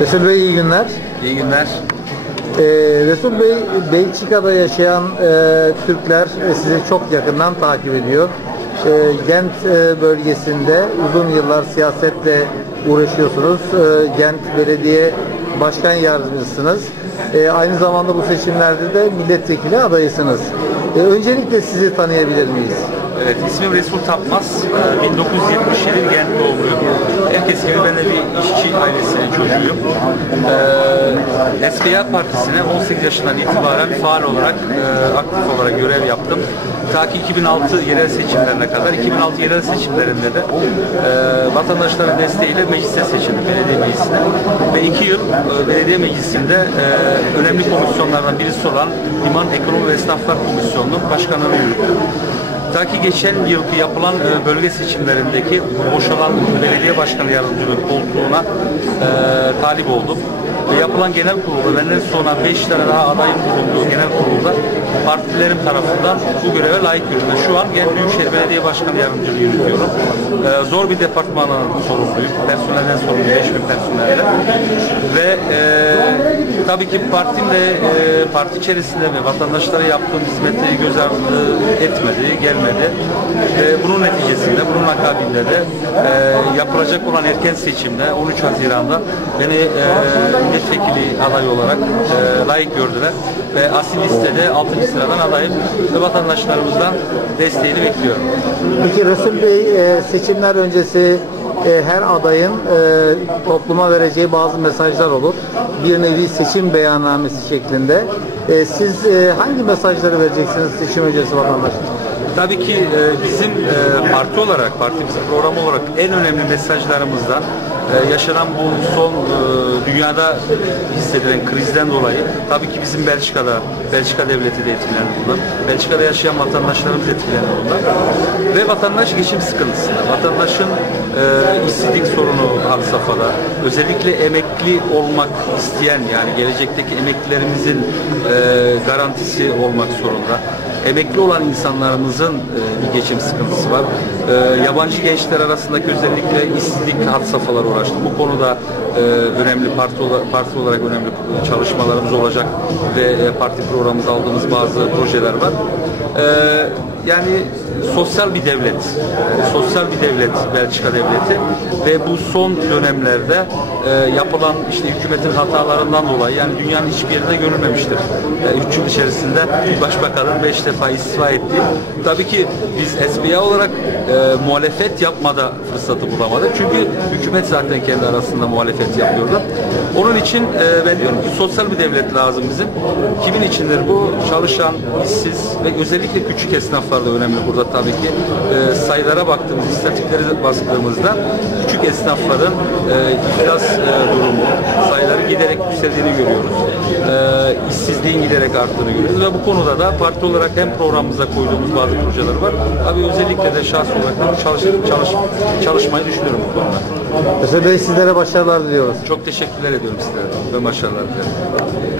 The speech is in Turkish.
Resul Bey iyi günler. İyi günler. Ee, Resul Bey, Belçika'da yaşayan e, Türkler e, sizi çok yakından takip ediyor. E, Gent e, bölgesinde uzun yıllar siyasetle uğraşıyorsunuz. E, Gent Belediye Başkan Yardımcısınız. E, aynı zamanda bu seçimlerde de milletvekili adayısınız. E, öncelikle sizi tanıyabilir miyiz? Evet, ismim Resul Tapmaz. Ee, 1977 Gent gibi ben de bir işçi ailesinin çocuğuyum. Ee, SPA Partisi'ne 18 yaşından itibaren faal olarak, e, aktif olarak görev yaptım. Ta ki 2006 yerel seçimlerine kadar. 2006 yerel seçimlerinde de e, vatandaşların desteğiyle meclise seçildim, belediye meclisine. Ve iki yıl e, belediye meclisinde e, önemli komisyonlardan birisi olan Liman Ekonomi ve Esnaflar Komisyonu'nun başkanlığını yürüttüm. Ta ki geçen yılki yapılan e, bölge seçimlerindeki boşalan belediye başkanı yardımcılığı koltuğuna e, talip oldum. Ve yapılan genel kurulda benden sonra 5 tane daha adayın bulunduğu genel kurulda partilerim tarafından bu göreve layık görüldüm. Ve Şu an Gent Büyükşehir Belediye Başkanı yardımcılığı yürütüyorum. E, zor bir departmanın sorumluyum. Personelden sorumluyum 5 bin personelle. Ve e, tabii ki partim de e, parti içerisinde ve vatandaşlara yaptığım hizmeti göz ardı etmedi, gelmedi. Ve bunun neticesinde, bunun akabinde de e, yapılacak olan erken seçimde 13 Haziran'da beni e, milletvekili aday olarak e, layık gördüler. Ve asil listede 6. sıradan adayım ve vatandaşlarımızdan desteğini bekliyorum. Peki Resul Bey e, seçimler öncesi e, her adayın e, topluma vereceği bazı mesajlar olur. Bir nevi seçim beyannamesi şeklinde. E, siz e, hangi mesajları vereceksiniz seçim öncesi vatandaşlara? Tabii ki e, bizim e, parti olarak, partimizin programı olarak en önemli mesajlarımızdan e, yaşanan bu son e, dünyada hissedilen krizden dolayı tabii ki bizim Belçika'da, Belçika devleti de etkilendi bundan. Belçika'da yaşayan vatandaşlarımız etkilendi bundan. Ve vatandaş geçim sıkıntısında. Vatandaşın e, işsizlik sorunu had safhada. Özellikle emekli olmak isteyen yani gelecekteki emeklilerimizin e, garantisi olmak zorunda emekli olan insanlarımızın e, bir geçim sıkıntısı var. E, yabancı gençler arasındaki özellikle işsizlik had safhaları uğraştı. Bu konuda e, önemli parti, ola, parti olarak önemli çalışmalarımız olacak ve e, parti programımızda aldığımız bazı projeler var. E, yani sosyal bir devlet, e, sosyal bir devlet Belçika devleti ve bu son dönemlerde e, yapılan işte hükümetin hatalarından dolayı yani dünyanın hiçbir yerinde görülmemiştir. 3 yıl içerisinde başbakanın 5 defa istifa ettiği. Tabii ki biz SBA olarak e, muhalefet yapmada fırsatı bulamadık. Çünkü hükümet zaten kendi arasında muhalefet yapıyordu. Onun için e, ben diyorum ki sosyal bir devlet lazım bizim. Kimin içindir bu? Çalışan, işsiz ve özellikle küçük esnaflar da önemli burada tabii ki. E, sayılara baktığımız, istatistiklere baktığımızda küçük esnafların e, iflas e, durumu, sayıları giderek yükseldiğini görüyoruz. E, işsizliğin giderek arttığını görüyoruz ve bu konuda da parti olarak hem programımıza koyduğumuz bazı projeler var. Tabii özellikle de şahs olarak da çalış, çalış, çalışmayı düşünüyorum bu konuda. Bey sizlere başarılar diliyoruz. Çok teşekkürler ediyorum sizlere ve dilerim.